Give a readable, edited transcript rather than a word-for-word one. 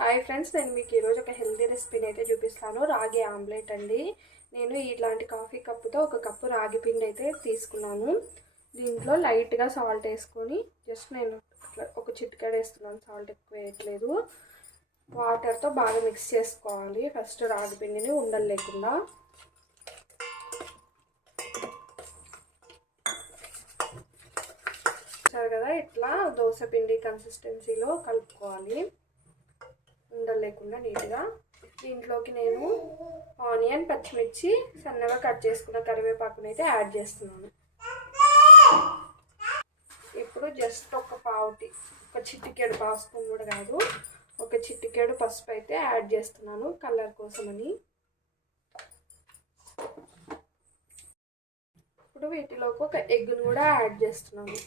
Hi friends, నేను మీకు ఈరోజు ఒక హెల్తీ రెసిపీని అయితే చూపిస్తాను. రాగి ఆమ్లెట్ అండి. నేను ఇట్లాంటి కాఫీ కప్పుతో ఒక కప్పు రాగి పిండి అయితే తీసుకున్నాను. దీంట్లో లైట్గా సాల్ట్ వేసుకొని నేను ఒక చిటికెడు వేస్తున్నాను, సాల్ట్ ఎక్కువ వేయట్లేదు. వాటర్తో బాగా మిక్స్ చేసుకోవాలి. ఫస్ట్ రాగి పిండిని ఉండలు లేకుండా. సరే కదా, ఇట్లా దోశ పిండి కన్సిస్టెన్సీలో కలుపుకోవాలి ఉండలు లేకుండా నీట్గా. దీంట్లోకి నేను ఆనియన్, పచ్చిమిర్చి, సన్నగా కట్ చేసుకున్న కరివేపాకుని అయితే యాడ్ చేస్తున్నాను. ఇప్పుడు జస్ట్ ఒక చిటికెడు, పావు స్పూన్ కూడా కాదు, ఒక చిటికెడు పసుపు అయితే యాడ్ చేస్తున్నాను కలర్ కోసమని. ఇప్పుడు వీటిలోకి ఒక ఎగ్ను కూడా యాడ్ చేస్తున్నాను.